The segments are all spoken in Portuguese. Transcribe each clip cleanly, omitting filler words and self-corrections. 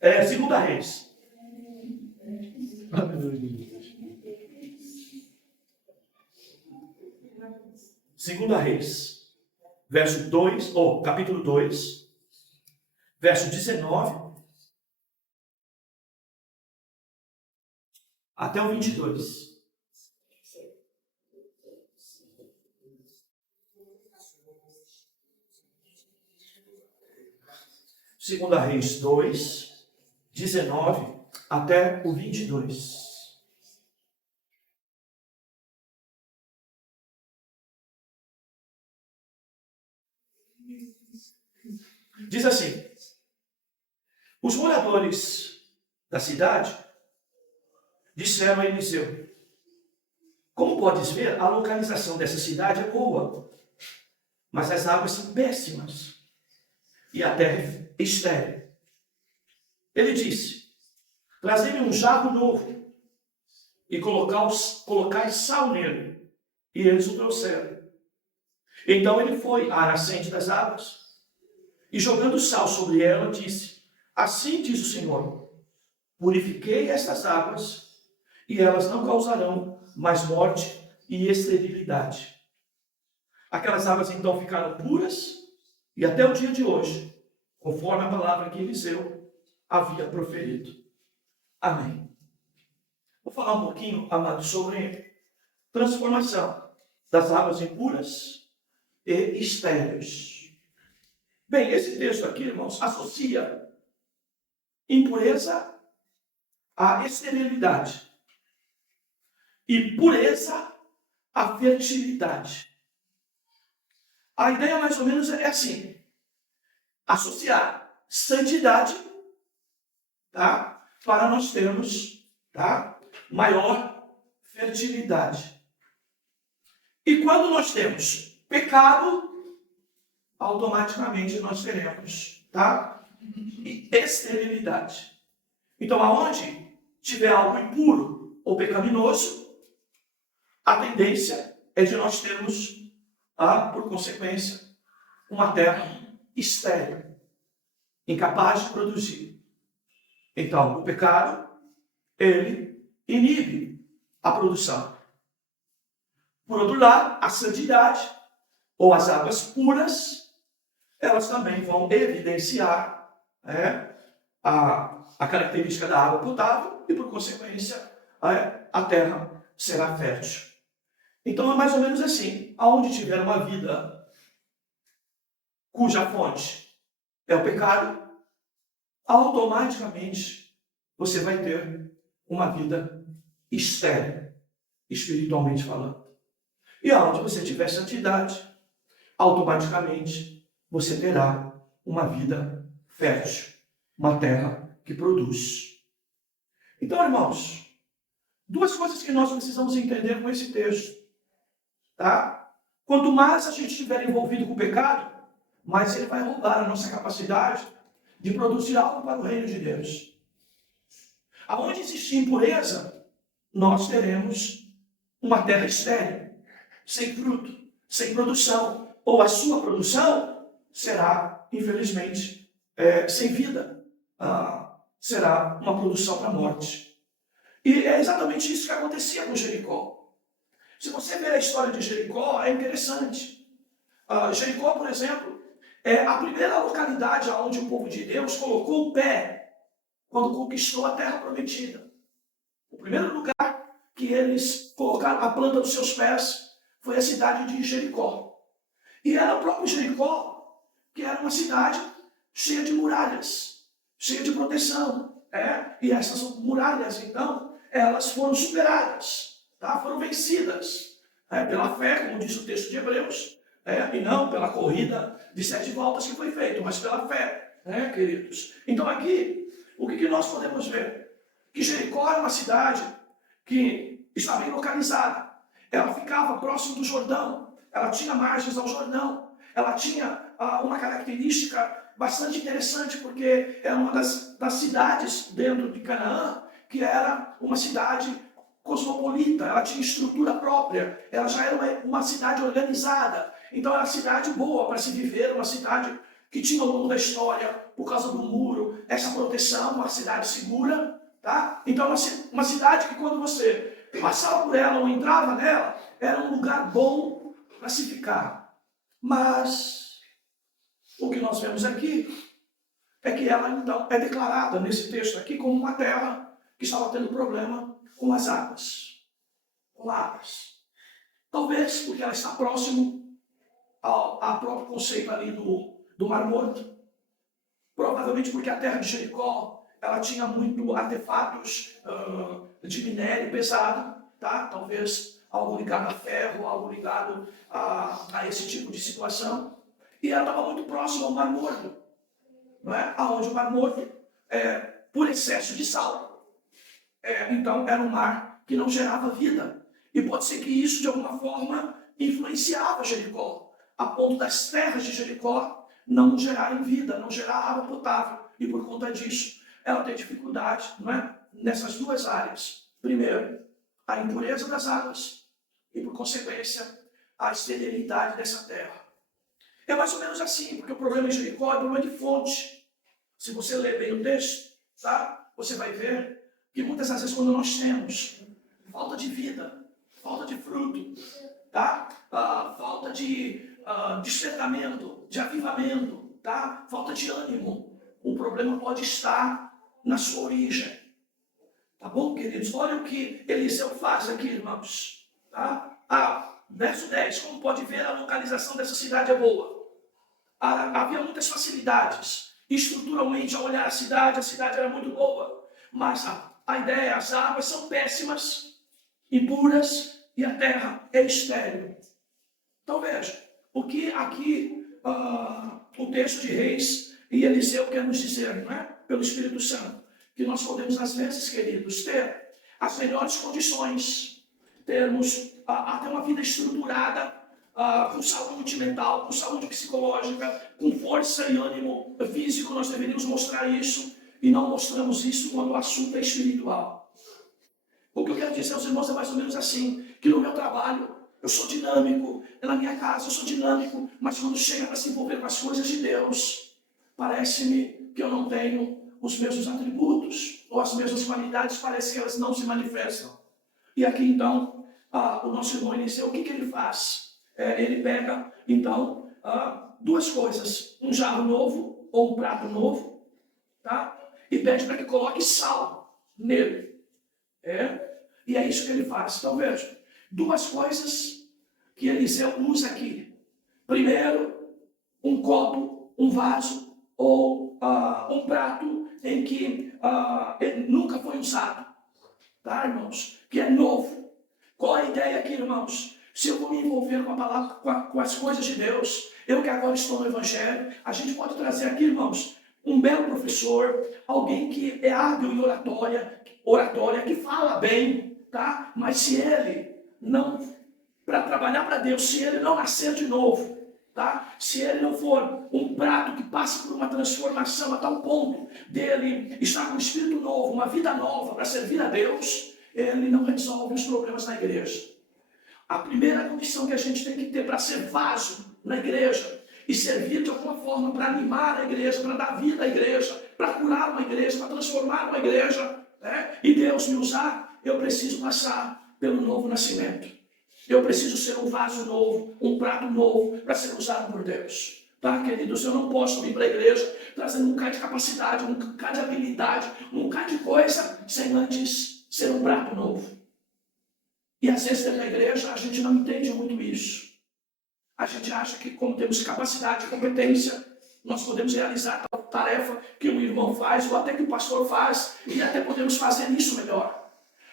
Segunda Reis. Segunda Reis, verso 2, capítulo 2, verso 19 até o 22. Segunda Reis 2, 19 até o 22. Diz assim: os moradores da cidade disseram a Eliseu: como podes ver, a localização dessa cidade é boa, mas as águas são péssimas e a terra é estéril. Ele disse: trazei-me um jarro novo e colocai sal nele. E eles o trouxeram. Então ele foi à nascente das águas e, jogando sal sobre ela, disse: assim diz o Senhor, purifiquei estas águas e elas não causarão mais morte e esterilidade. Aquelas águas então ficaram puras e até o dia de hoje, conforme a palavra que Eliseu havia proferido. Amém. Vou falar um pouquinho, amados, sobre transformação das águas impuras e estéreis. Bem, esse texto aqui, irmãos, associa impureza à esterilidade e pureza à fertilidade. A ideia mais ou menos é assim: associar santidade, tá, para nós termos, tá, maior fertilidade. E quando nós temos pecado, automaticamente nós teremos, tá, esterilidade. Então, aonde tiver algo impuro ou pecaminoso, a tendência é de nós termos, por consequência, uma terra estéril, incapaz de produzir. Então, o pecado, ele inibe a produção. Por outro lado, a santidade, ou as águas puras, elas também vão evidenciar a característica da água potável e, por consequência, a terra será fértil. Então, é mais ou menos assim: aonde tiver uma vida cuja fonte é o pecado, automaticamente você vai ter uma vida estéril, espiritualmente falando. E aonde você tiver santidade, automaticamente você terá uma vida fértil, uma terra que produz. Então, irmãos, duas coisas que nós precisamos entender com esse texto, tá? Quanto mais a gente estiver envolvido com o pecado, mais ele vai roubar a nossa capacidade de produzir algo para o reino de Deus. Aonde existir impureza, nós teremos uma terra estéril, sem fruto, sem produção, ou a sua produção será, infelizmente, sem vida. Será uma produção para a morte. E é exatamente isso que acontecia com Jericó. Se você ver a história de Jericó, é interessante. Jericó, por exemplo, é a primeira localidade onde o povo de Deus colocou o pé quando conquistou a terra prometida. O primeiro lugar que eles colocaram a planta dos seus pés foi a cidade de Jericó. E era o próprio Jericó, que era uma cidade cheia de muralhas, cheia de proteção. E essas muralhas, então, elas foram superadas, tá? Foram vencidas pela fé, como diz o texto de Hebreus, e não pela corrida de 7 voltas que foi feita, mas pela fé, queridos. Então aqui, o que nós podemos ver? Que Jericó era uma cidade que está bem localizada. Ela ficava próximo do Jordão, ela tinha margens ao Jordão, ela tinha uma característica bastante interessante, porque era uma das cidades dentro de Canaã, que era uma cidade cosmopolita, ela tinha estrutura própria, ela já era uma cidade organizada. Então era uma cidade boa para se viver, uma cidade que tinha ao longo da história, por causa do muro, essa proteção, uma cidade segura, tá? Então, uma cidade que quando você passava por ela ou entrava nela, era um lugar bom para se ficar. Mas o que nós vemos aqui é que ela, então, é declarada nesse texto aqui como uma terra que estava tendo problema com as águas. Com águas. Talvez porque ela está próximo ao próprio conceito ali do Mar Morto. Provavelmente porque a terra de Jericó ela tinha muito artefatos de minério pesado, tá? Talvez algo ligado a ferro, algo ligado a esse tipo de situação. E ela estava muito próxima ao Mar Morto, não é? Onde o Mar Morto, por excesso de sal, então era um mar que não gerava vida. E pode ser que isso, de alguma forma, influenciava Jericó, a ponto das terras de Jericó não gerarem vida, não gerar água potável. E por conta disso, ela tem dificuldade, não é? Nessas duas áreas. Primeiro, a impureza das águas e, por consequência, a esterilidade dessa terra. É mais ou menos assim, porque o problema em Jericó é um problema de fonte. Se você ler bem o texto, tá? Você vai ver que muitas das vezes quando nós temos falta de vida, falta de fruto, tá? Falta de despertamento, de avivamento, tá? Falta de ânimo. O problema pode estar na sua origem. Tá bom, queridos? Olha o que Eliseu faz aqui, irmãos. Tá? Verso 10. Como pode ver, a localização dessa cidade é boa. Havia muitas facilidades. Estruturalmente, ao olhar a cidade era muito boa. Mas a ideia, as águas são péssimas, impuras, e a terra é estéril. Então veja, o que aqui o texto de Reis e Eliseu quer nos dizer, não é? Pelo Espírito Santo, que nós podemos, às vezes, queridos, ter as melhores condições, termos até uma vida estruturada, com saúde mental, com saúde psicológica, com força e ânimo físico. Nós deveríamos mostrar isso e não mostramos isso quando o assunto é espiritual. O que eu quero dizer aos irmãos é mais ou menos assim, que no meu trabalho eu sou dinâmico, na minha casa eu sou dinâmico, mas quando chega para se envolver com as coisas de Deus, parece-me que eu não tenho os mesmos atributos, ou as mesmas qualidades, parece que elas não se manifestam. E aqui então, o nosso irmão Eliseu, o que ele faz? Ele pega, então, duas coisas, um jarro novo, ou um prato novo, tá? E pede para que coloque sal nele. E é isso que ele faz. Então veja, duas coisas que Eliseu usa aqui. Primeiro, um copo, um vaso ou um prato em que ele nunca foi usado. Tá, irmãos? Que é novo. Qual a ideia aqui, irmãos? Se eu vou me envolver com a palavra, com as coisas de Deus, eu que agora estou no Evangelho, a gente pode trazer aqui, irmãos, um belo professor, alguém que é hábil em oratória, que fala bem, tá? Mas se ele não, para trabalhar para Deus, se ele não nascer de novo, tá? Se ele não for um prato que passa por uma transformação a tal ponto dele estar com um espírito novo, uma vida nova para servir a Deus, ele não resolve os problemas na igreja. A primeira condição que a gente tem que ter para ser vaso na igreja e servir de alguma forma para animar a igreja, para dar vida à igreja, para curar uma igreja, para transformar uma igreja, né? E Deus me usar, eu preciso passar pelo novo nascimento. Eu preciso ser um vaso novo, um prato novo para ser usado por Deus. Tá, queridos? Eu não posso vir para a igreja trazendo um bocado de capacidade, um bocado de habilidade, um bocado de coisa, sem antes ser um prato novo. E às vezes dentro da igreja a gente não entende muito isso. A gente acha que como temos capacidade e competência, nós podemos realizar a tarefa que um irmão faz, ou até que o pastor faz, e até podemos fazer isso melhor.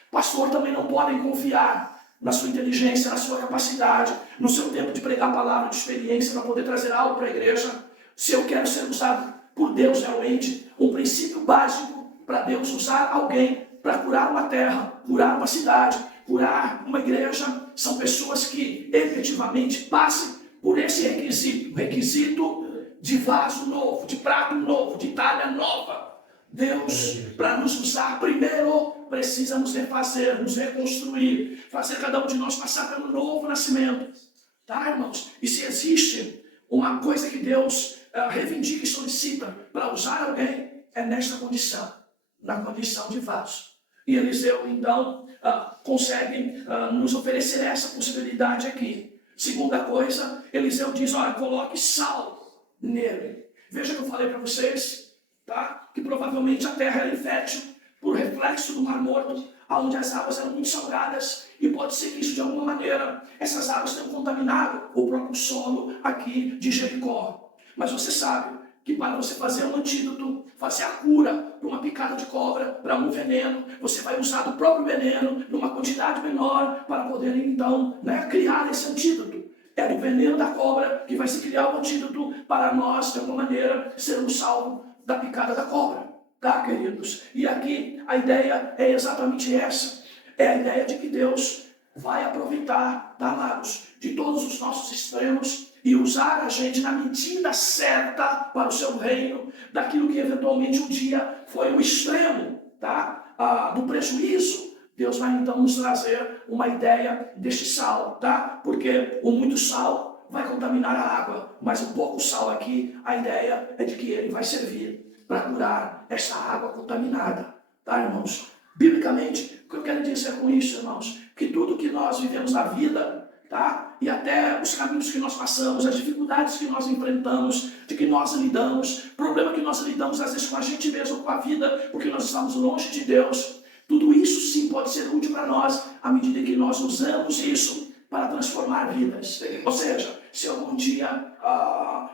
Pastor também não podem confiar na sua inteligência, na sua capacidade, no seu tempo de pregar a palavra, de experiência, para poder trazer algo para a igreja. Se eu quero ser usado por Deus realmente, um princípio básico para Deus usar alguém para curar uma terra, curar uma cidade, curar uma igreja, são pessoas que efetivamente passem por esse requisito, o requisito de vaso novo, de prato novo, de talha nova. Deus, para nos usar, primeiro precisa nos refazer, nos reconstruir, fazer cada um de nós passar pelo novo nascimento. Tá, irmãos? E se existe uma coisa que Deus reivindica e solicita para usar alguém, é nesta condição, na condição de vaso. E Eliseu, então, consegue nos oferecer essa possibilidade aqui. Segunda coisa, Eliseu diz, olha, coloque sal nele. Veja que eu falei para vocês, tá? Que provavelmente a terra era infértil por reflexo do Mar Morto, onde as águas eram muito salgadas, e pode ser que isso, de alguma maneira, essas águas tenham contaminado o próprio solo aqui de Jericó. Mas você sabe que para você fazer um antídoto, fazer a cura para uma picada de cobra, para um veneno, você vai usar do próprio veneno numa quantidade menor para poder, então, criar esse antídoto. É do veneno da cobra que vai se criar o antídoto para nós, de alguma maneira, sermos salvos da picada da cobra. Tá, queridos? E aqui a ideia é exatamente essa. É a ideia de que Deus vai aproveitar, tá, amados, de todos os nossos extremos e usar a gente na medida certa para o seu reino, daquilo que eventualmente um dia foi o extremo, tá, do prejuízo. Deus vai então nos trazer uma ideia deste sal, tá? Porque o muito sal vai contaminar a água, mas o pouco sal aqui, a ideia é de que ele vai servir para curar essa água contaminada, tá, irmãos? Biblicamente, o que eu quero dizer com isso, irmãos? Que tudo que nós vivemos na vida, tá? E até os caminhos que nós passamos, as dificuldades que nós enfrentamos, de que nós lidamos, problema que nós lidamos às vezes com a gente mesmo, com a vida, porque nós estamos longe de Deus. Tudo isso sim pode ser útil para nós, à medida que nós usamos isso para transformar vidas. Ou seja, se algum dia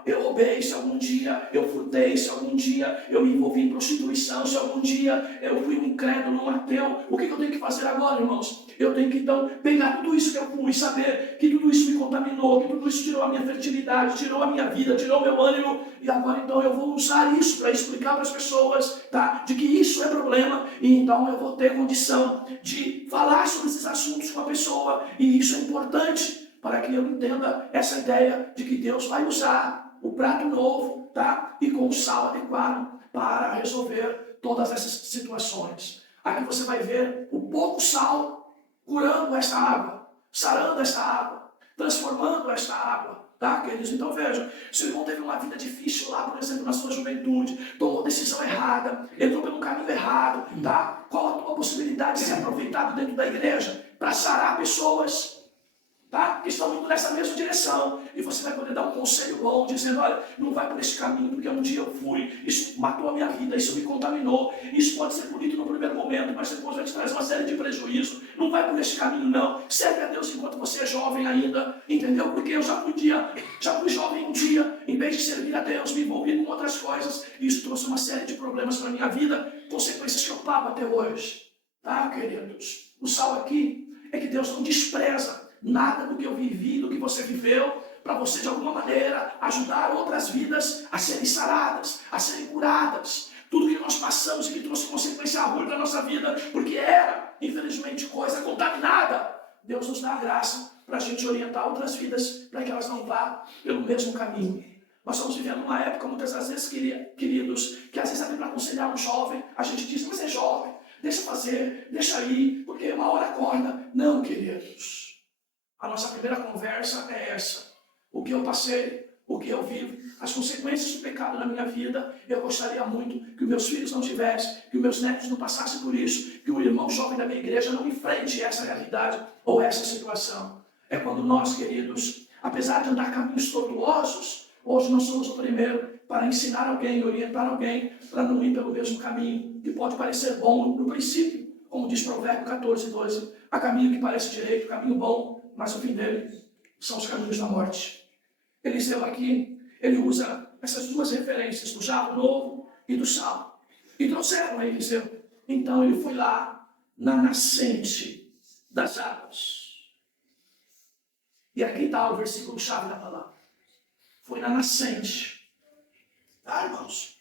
eu roubei, se algum dia eu furtei, se algum dia eu me envolvi em prostituição, se algum dia eu fui um incrédulo, um ateu, o que eu tenho que fazer agora, irmãos? Eu tenho que então pegar tudo isso que eu fui, saber que tudo isso me contaminou, que tudo isso tirou a minha fertilidade, tirou a minha vida, tirou o meu ânimo, e agora então eu vou usar isso para explicar para as pessoas, tá, de que isso é problema, e então eu vou ter condição de falar sobre esses assuntos com a pessoa, e isso é importante para que eu entenda essa ideia de que Deus vai usar o prato novo, tá, e com o sal adequado para resolver todas essas situações. Aqui você vai ver o pouco sal curando essa água, sarando essa água, transformando essa água, tá, queridos? Então veja, se o irmão teve uma vida difícil lá, por exemplo, na sua juventude, tomou decisão errada, entrou pelo caminho errado, tá? Qual a possibilidade de ser aproveitado dentro da igreja para sarar pessoas, tá, que estão indo nessa mesma direção, e você vai poder dar um conselho bom, dizendo, olha, não vai por esse caminho, porque um dia eu fui, isso matou a minha vida, isso me contaminou, isso pode ser bonito no primeiro momento, mas depois vai te trazer uma série de prejuízos, não vai por esse caminho não, serve a Deus enquanto você é jovem ainda, entendeu? Porque eu já fui jovem um dia, em vez de servir a Deus, me envolvi com outras coisas, e isso trouxe uma série de problemas para a minha vida, consequências que eu pago até hoje, tá, queridos? O sal aqui é que Deus não despreza nada do que eu vivi, do que você viveu, para você de alguma maneira ajudar outras vidas a serem saradas, a serem curadas. Tudo que nós passamos e que trouxe consequência ruim para a nossa vida, porque era, infelizmente, coisa contaminada. Deus nos dá a graça para a gente orientar outras vidas, para que elas não vá pelo mesmo caminho. Nós estamos vivendo uma época, muitas das vezes, queridos, que às vezes até para aconselhar um jovem, a gente diz, mas é jovem, deixa fazer, deixa ir, porque uma hora acorda. Não, queridos. A nossa primeira conversa é essa. O que eu passei, o que eu vivo, as consequências do pecado na minha vida, eu gostaria muito que os meus filhos não tivessem, que os meus netos não passassem por isso, que o irmão jovem da minha igreja não enfrente essa realidade ou essa situação. É quando nós, queridos, apesar de andar caminhos tortuosos, hoje nós somos o primeiro para ensinar alguém, orientar alguém, para não ir pelo mesmo caminho, que pode parecer bom no princípio, como diz Provérbio 14:12, há caminho que parece direito, caminho bom, mas o fim dele são os caminhos da morte. Eliseu aqui, ele usa essas duas referências, do jarro novo e do sal. E trouxeram a Eliseu. Então ele foi lá na nascente das águas. E aqui está o versículo-chave da palavra. Foi na nascente. Tá, irmãos?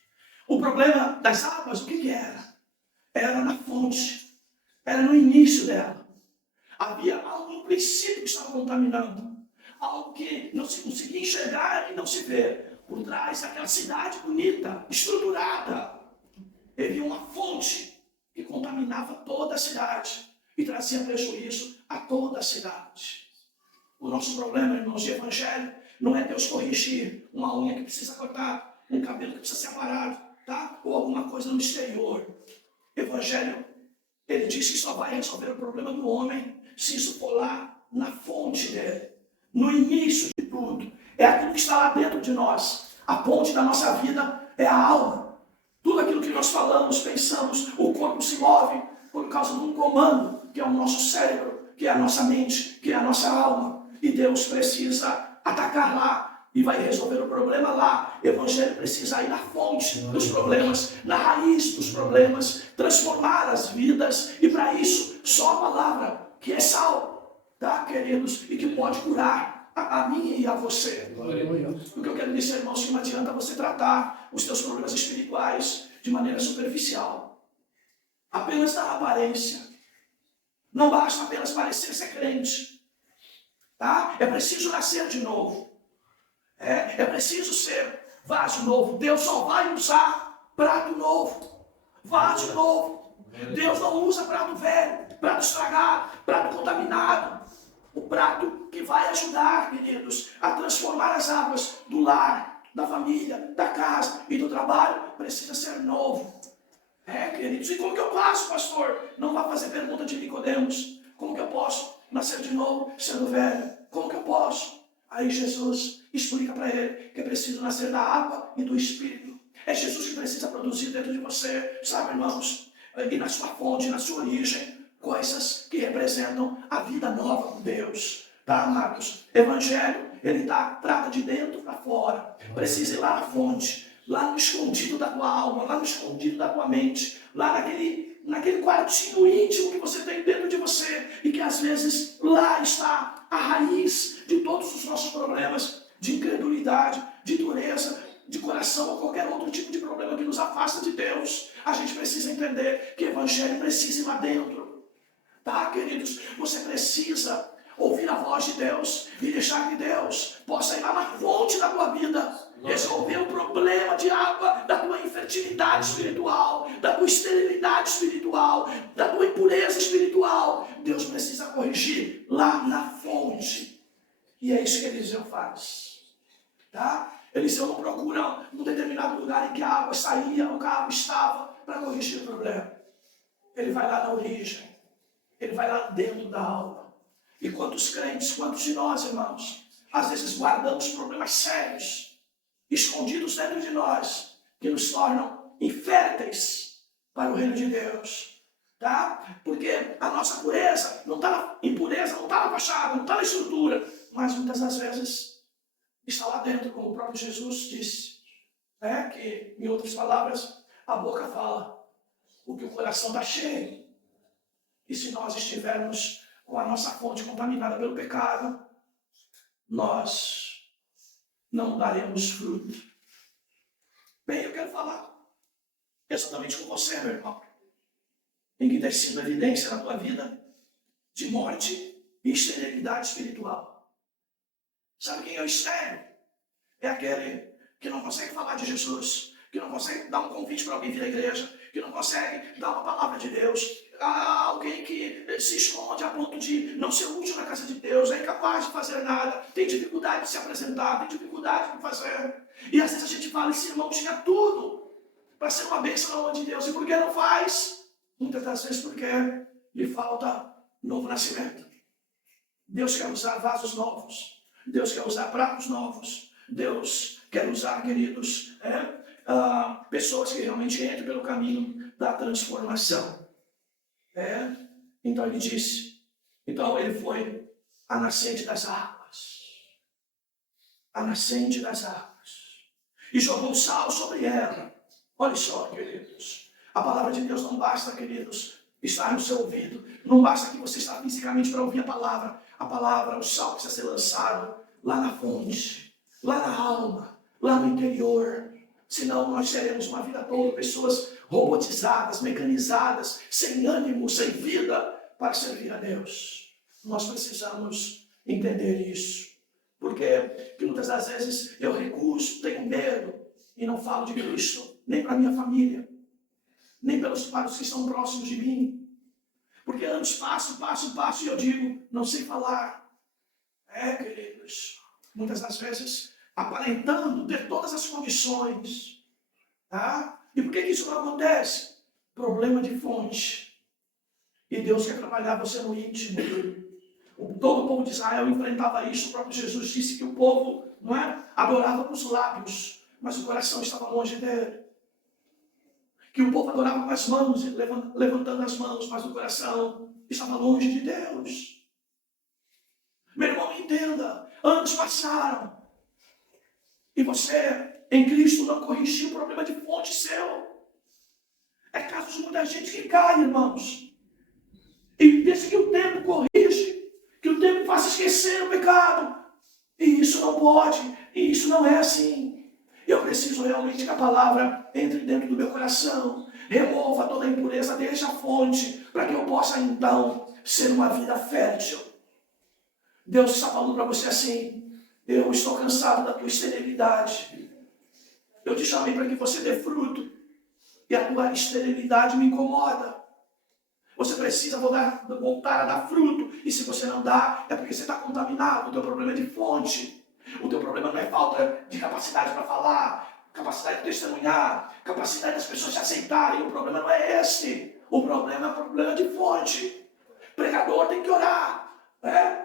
O problema das águas, o que era? Era na fonte. Era no início dela. Havia algo no princípio que estava contaminando. Algo que não se conseguia enxergar e não se ver. Por trás daquela cidade bonita, estruturada, havia uma fonte que contaminava toda a cidade e trazia prejuízo a toda a cidade. O nosso problema, irmãos, de evangelho, não é Deus corrigir uma unha que precisa cortar, um cabelo que precisa ser aparado. tá? Ou alguma coisa no exterior. Evangelho, ele diz que só vai resolver o problema do homem se isso for lá na fonte dele, no início de tudo. É aquilo que está lá dentro de nós. A ponte da nossa vida é a alma. Tudo aquilo que nós falamos, pensamos, o corpo se move por causa de um comando, que é o nosso cérebro, que é a nossa mente, que é a nossa alma. E Deus precisa atacar lá e vai resolver o problema lá. O Evangelho precisa ir na fonte dos problemas, na raiz dos problemas, transformar as vidas. E para isso, só a palavra, que é sal, tá, queridos? E que pode curar a mim e a você. O que eu quero dizer, irmãos, que não adianta você tratar os seus problemas espirituais de maneira superficial, apenas da aparência. Não basta apenas parecer ser crente, tá? É preciso nascer de novo. É preciso ser vaso novo. Deus só vai usar prato novo, vaso novo. Deus não usa prato velho, prato estragado, prato contaminado. O prato que vai ajudar, queridos, a transformar as águas do lar, da família, da casa e do trabalho, precisa ser novo. Queridos, e como que eu faço, pastor? Não vá fazer pergunta de Nicodemos. Como que eu posso nascer de novo, sendo velho? Como que eu posso? Aí Jesus explica para ele que é preciso nascer da água e do Espírito. É Jesus que precisa produzir dentro de você, sabe, irmãos? E na sua fonte, na sua origem, coisas que representam a vida nova com Deus. Tá, amados? Evangelho, ele trata de dentro para fora. Precisa ir lá na fonte, lá no escondido da tua alma, lá no escondido da tua mente, lá naquele quartinho íntimo que você tem dentro de você, e que às vezes lá está a raiz de todos os nossos problemas, de incredulidade, de dureza, de coração ou qualquer outro tipo de problema que nos afasta de Deus. A gente precisa entender que o Evangelho precisa ir lá dentro. Tá, queridos? Você precisa ouvir a voz de Deus e deixar que Deus possa ir lá na fonte da tua vida, resolver o problema de água da tua infertilidade espiritual, da tua esterilidade espiritual, da tua impureza espiritual. Deus precisa corrigir lá na fonte. E é isso que Eliseu faz. Tá? Eliseu não procura um determinado lugar em que a água saía ou que a água estava para corrigir o problema. Ele vai lá na origem. Ele vai lá dentro da alma. E quantos crentes, quantos de nós, irmãos, às vezes guardamos problemas sérios, escondidos dentro de nós, que nos tornam inférteis para o reino de Deus. Tá? Porque a nossa pureza não está na impureza, não está na fachada, não está na estrutura, mas muitas das vezes está lá dentro, como o próprio Jesus disse. Que, em outras palavras, a boca fala o que o coração está cheio. E se nós estivermos com a nossa fonte contaminada pelo pecado, nós não daremos fruto. Bem, eu quero falar exatamente com você, meu irmão, em que tem sido evidência na tua vida de morte e esterilidade espiritual. Sabe quem é o estéril? É aquele que não consegue falar de Jesus, que não consegue dar um convite para alguém vir à igreja, que não consegue dar uma palavra de Deus, alguém que se esconde a ponto de não ser útil na casa de Deus, é incapaz de fazer nada, tem dificuldade de se apresentar, tem dificuldade de fazer. E às vezes a gente fala, esse irmão tinha tudo para ser uma bênção na mão de Deus, e por que não faz? Muitas das vezes porque lhe falta novo nascimento. Deus quer usar vasos novos, Deus quer usar pratos novos, Deus quer usar, queridos, pessoas que realmente entram pelo caminho da transformação. Então ele disse, então ele foi a nascente das águas, a nascente das águas, e jogou sal sobre ela. Olha só, queridos, a palavra de Deus não basta, queridos, estar no seu ouvido, não basta que você está fisicamente para ouvir a palavra, o sal precisa ser lançado lá na fonte, lá na alma, lá no interior. Senão nós teremos uma vida toda pessoas robotizadas, mecanizadas, sem ânimo, sem vida para servir a Deus. Nós precisamos entender isso. Porque muitas das vezes eu recuso, tenho medo e não falo de Cristo, nem para minha família, nem para os que estão próximos de mim. Porque anos passam e eu digo, não sei falar. Queridos, muitas das vezes aparentando ter todas as condições, tá? E por que isso não acontece? Problema de fonte. E Deus quer trabalhar você no íntimo. Todo o povo de Israel enfrentava isso. O próprio Jesus disse que o povo, não é, adorava com os lábios, mas o coração estava longe dele. Que o povo adorava com as mãos, levantando as mãos, mas o coração estava longe de Deus. Meu irmão, entenda, anos passaram e você, em Cristo, não corrigiu o problema de fonte seu. É caso de muita gente que cai, irmãos. E deixa que o tempo corrige, que o tempo faça esquecer o pecado. E isso não pode, e isso não é assim. Eu preciso realmente que a palavra entre dentro do meu coração, remova toda a impureza, deixa a fonte, para que eu possa então ser uma vida fértil. Deus está falando para você assim: eu estou cansado da tua esterilidade. Eu te chamei para que você dê fruto, e a tua esterilidade me incomoda. Você precisa voltar a dar fruto, e se você não dá, é porque você está contaminado. O teu problema é de fonte. O teu problema não é falta de capacidade para falar, capacidade de testemunhar, capacidade das pessoas te aceitarem. O problema não é esse. O problema é o problema de fonte. Pregador tem que orar.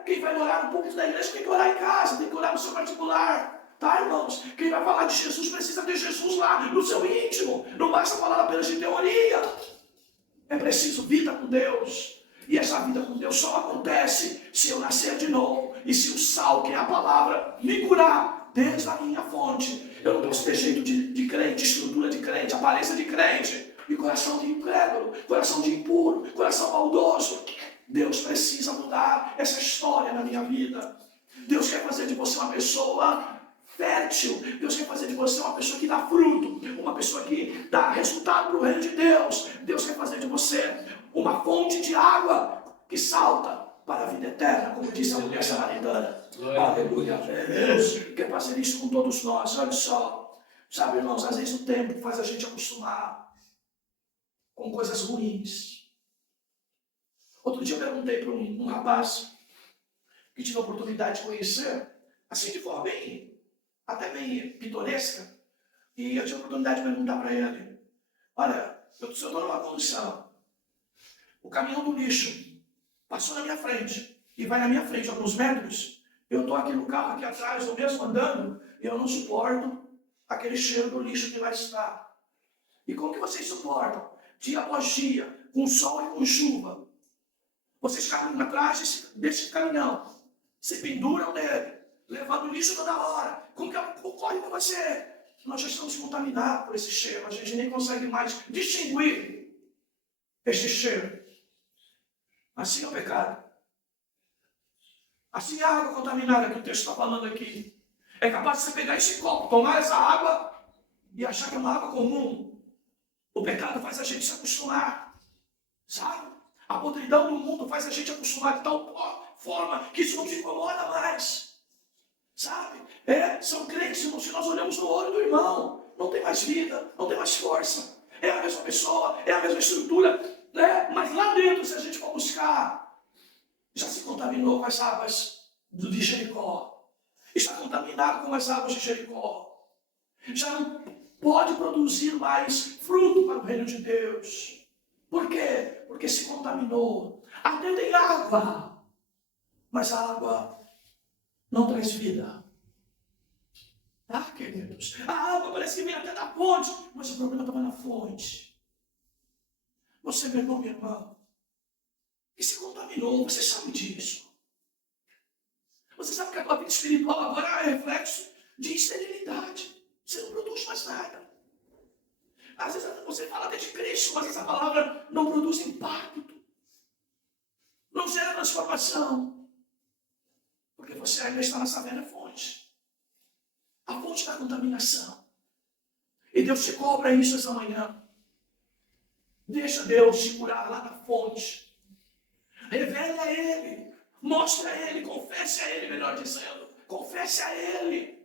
Quem vai orar no púlpito da igreja tem que orar em casa, tem que orar no seu particular. Tá, irmãos? Quem vai falar de Jesus precisa ter Jesus lá no seu íntimo. Não basta falar apenas de teoria. É preciso vida com Deus. E essa vida com Deus só acontece se eu nascer de novo. E se o sal, que é a palavra, me curar desde a minha fonte. Eu não posso ter jeito de crente, estrutura de crente, aparência de crente, e coração de incrédulo, coração de impuro, coração maldoso. Deus precisa mudar essa história na minha vida. Deus quer fazer de você uma pessoa fértil. Deus quer fazer de você uma pessoa que dá fruto, uma pessoa que dá resultado para o reino de Deus. Deus quer fazer de você uma fonte de água que salta para a vida eterna, como disse a mulher samaritana. Aleluia. Deus quer fazer isso com todos nós. Olha só, sabe, irmãos, às vezes o tempo faz a gente acostumar com coisas ruins. Outro dia eu perguntei para um rapaz que tive a oportunidade de conhecer, assim de forma até bem pitoresca, e eu tive a oportunidade de perguntar para ele: olha, eu estou numa condição, o caminhão do lixo passou na minha frente, e vai na minha frente alguns metros, eu estou aqui no carro, aqui atrás, eu mesmo andando, e eu não suporto aquele cheiro do lixo que lá está. E como que vocês suportam? Dia após dia, com sol e com chuva. Vocês caminham atrás desse caminhão, se penduram nele, levando lixo toda hora. Como que ocorre com você? Nós já estamos contaminados por esse cheiro. A gente nem consegue mais distinguir este cheiro. Assim é o pecado. Assim é a água contaminada que o texto está falando aqui. É capaz de você pegar esse copo, tomar essa água e achar que é uma água comum. O pecado faz a gente se acostumar. Sabe? A podridão do mundo faz a gente acostumar de tal forma que isso não te incomoda mais. Sabe? São crentes, irmãos, se nós olhamos no olho do irmão, não tem mais vida, não tem mais força. É a mesma pessoa, é a mesma estrutura, né? Mas lá dentro, se a gente for buscar, já se contaminou com as águas de Jericó. Está contaminado com as águas de Jericó. Já não pode produzir mais fruto para o reino de Deus. Por quê? Porque se contaminou. Até tem água, mas a água não traz vida. Tá, queridos? A água parece que vem até da fonte, mas o problema estava na fonte. Você, meu irmão, minha irmã, que se contaminou, você sabe disso. Você sabe que a tua vida espiritual agora é reflexo de esterilidade. Você não produz mais nada. Às vezes você fala até de Cristo, mas essa palavra não produz impacto. Não gera transformação. Porque você ainda está nessa velha fonte. A fonte da contaminação. E Deus te cobra isso essa manhã. Deixa Deus te curar lá na fonte. Revele a Ele. Mostre a Ele. Confesse a Ele, melhor dizendo. Confesse a Ele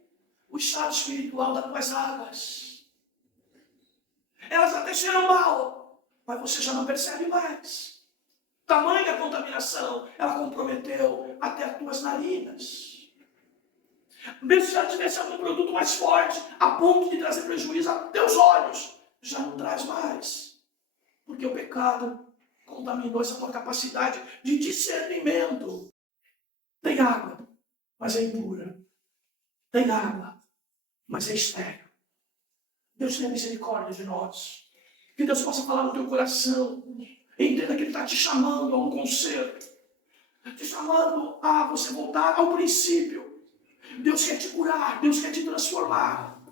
o estado espiritual das tuas águas. Elas até cheiram mal, mas você já não percebe mais. Tamanha contaminação, ela comprometeu até as tuas narinas. Mesmo se ela tivesse algum produto mais forte, a ponto de trazer prejuízo aos teus olhos, já não traz mais. Porque o pecado contaminou essa tua capacidade de discernimento. Tem água, mas é impura. Tem água, mas é estéril. Deus tenha misericórdia de nós. Que Deus possa falar no teu coração. Entenda que Ele está te chamando a um conserto. Te chamando a você voltar ao princípio. Deus quer te curar, Deus quer te transformar.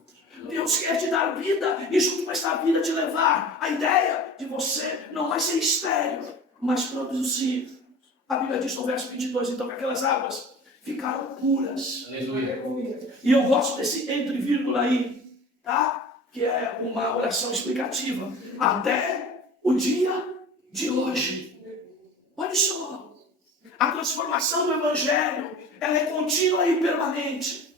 Deus quer te dar vida e junto com essa vida te levar a ideia de você não mais ser estéril, mas produzir. A Bíblia diz no verso 22, então, que aquelas águas ficaram puras. Aleluia. E eu gosto desse entre vírgula aí, tá? Que é uma oração explicativa. Até o dia de hoje. Olha só. A transformação do Evangelho, ela é contínua e permanente.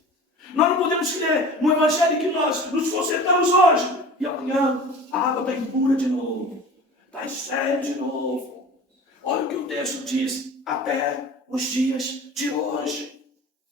Nós não podemos crer no Evangelho que nós nos consertamos hoje. E amanhã a água está impura de novo. Está estéril de novo. Olha o que o texto diz. Até os dias de hoje.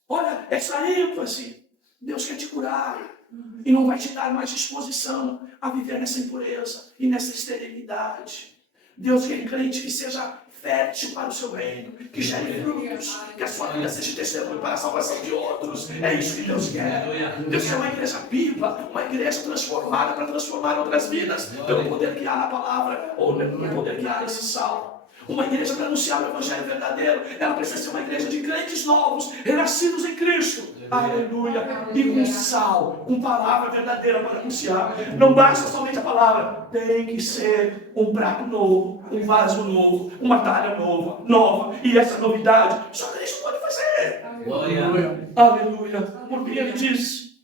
Olha essa ênfase. Deus quer te curar. E não vai te dar mais disposição a viver nessa impureza e nessa esterilidade. Deus quer crente que seja fértil para o seu reino, que gere frutos, que a sua vida seja testemunho para a salvação de outros. É isso que Deus quer. Deus quer uma igreja viva, uma igreja transformada para transformar outras vidas, pelo poder que há na palavra, ou pelo poder que há nesse salmo. Uma igreja para anunciar o Evangelho verdadeiro, ela precisa ser uma igreja de crentes novos, renascidos em Cristo. Aleluia. E com sal, com palavra verdadeira para anunciar. Não basta somente a palavra, tem que ser um prato novo, um vaso novo, uma talha nova. E essa novidade só Cristo pode fazer. Glória. Aleluia. Porque ele diz,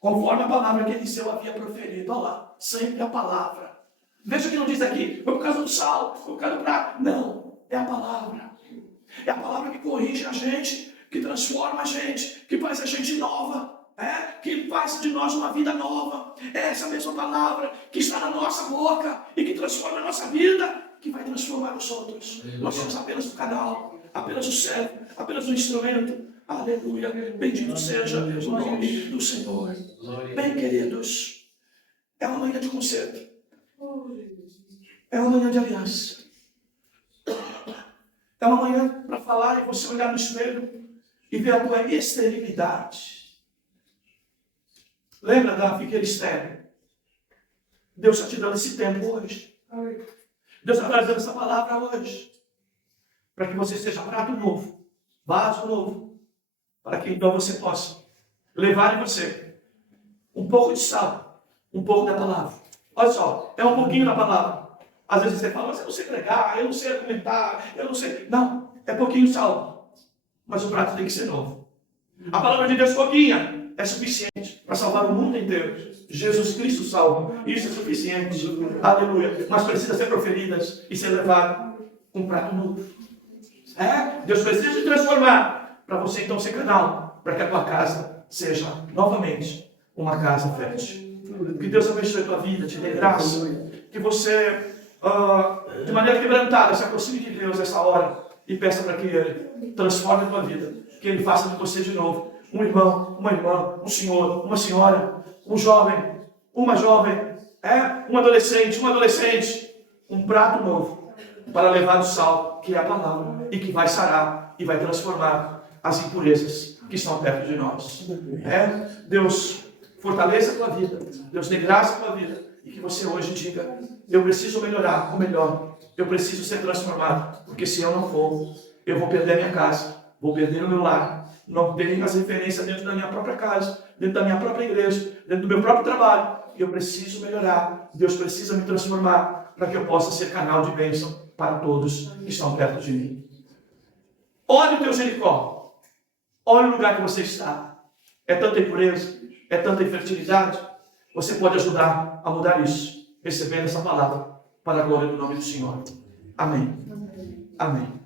conforme a palavra que Eliseu havia proferido. Olha lá, sempre a palavra. Veja que não diz aqui, foi por causa do sal, foi por causa do prato. Não, é a palavra. É a palavra que corrige a gente, que transforma a gente, que faz a gente nova, que faz de nós uma vida nova. É essa mesma palavra que está na nossa boca e que transforma a nossa vida, que vai transformar os outros. Nós somos apenas o canal, apenas o servo, apenas o instrumento. Aleluia. Bendito seja o nome do Senhor. Bem, queridos, é uma manhã de concerto. É uma manhã de aliança. É uma manhã para falar e você olhar no espelho e ver a tua esterilidade. Lembra da figueira estéril? Deus está te dando esse tempo hoje. Deus está trazendo essa palavra hoje. Para que você seja prato novo, vaso novo. Para que então você possa levar em você um pouco de sal, um pouco da palavra. Olha só, é um pouquinho da palavra. Às vezes você fala, mas eu não sei pregar, eu não sei argumentar, eu não sei. Não, é pouquinho de sal. Mas o prato tem que ser novo. A palavra de Deus pouquinha é suficiente para salvar o mundo inteiro. Jesus Cristo salva. Isso é suficiente. Aleluia. Mas precisa ser proferidas e ser levado com um prato novo. Deus precisa te transformar para você então ser canal, para que a tua casa seja novamente uma casa fértil. Que Deus abençoe a tua vida, te dê graça. Que você, de maneira quebrantada, se aproxime de Deus nessa hora e peça para que Ele transforme a tua vida. Que Ele faça de você de novo um irmão, uma irmã, um senhor, uma senhora, um jovem, uma jovem, um adolescente, um prato novo para levar o sal, que é a palavra, e que vai sarar e vai transformar as impurezas que estão perto de nós. Deus fortaleça a tua vida, Deus dê graça à tua vida, e que você hoje diga, eu preciso melhorar, ou melhor, eu preciso ser transformado, porque se eu não for, eu vou perder a minha casa, vou perder o meu lar, não terei as referências dentro da minha própria casa, dentro da minha própria igreja, dentro do meu próprio trabalho. Eu preciso melhorar, Deus precisa me transformar, para que eu possa ser canal de bênção para todos que estão perto de mim. Olhe o teu Jericó, olhe o lugar que você está, é tanta impureza, é tanta infertilidade. Você pode ajudar a mudar isso, recebendo essa palavra para a glória do nome do Senhor. Amém. Amém.